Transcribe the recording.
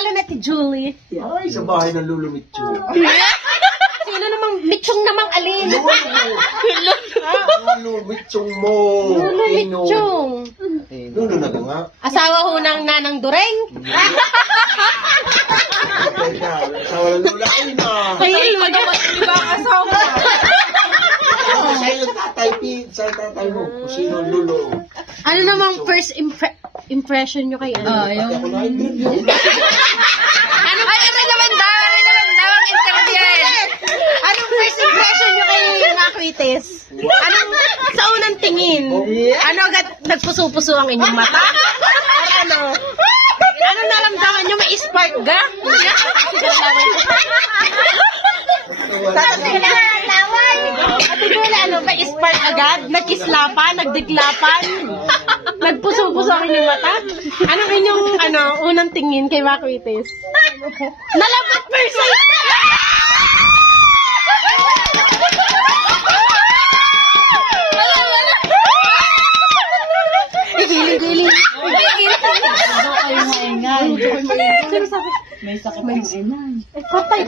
kilala na ti Julie? Ay, sa bahay ng Lolo Mitsu. Sino namang Mitchong namang alin? Lolo Mitsung mo. Lolo Mitchong. Lolo na ka nga. Asawa ho ng Nanang Dureng? Asawa ng Lola ay na. Ay, magawa ni ba ang asawa? Sa'yo yung tatay, sa tatay mo. Kung sino ang Lolo. Ano namang first impression nyo kay ano? Pati ako na-interview. Ano ba naman daw ang interview? Anong first impression nyo kay Nakritis? Anong sa unang tingin? Ano agad nagpuso-puso ang inyong mata? Or ano? Anong naramdaman nyo? May spark ga? Ate Gula, ano? May spark agad? Nagkislapan? Nagdiklapan? Nagpuso-puso ang inyong mata? Anong inyong unang tingin kay Nakritis? Nalabat person! Giling-giling. May sakit ng ina. Patay.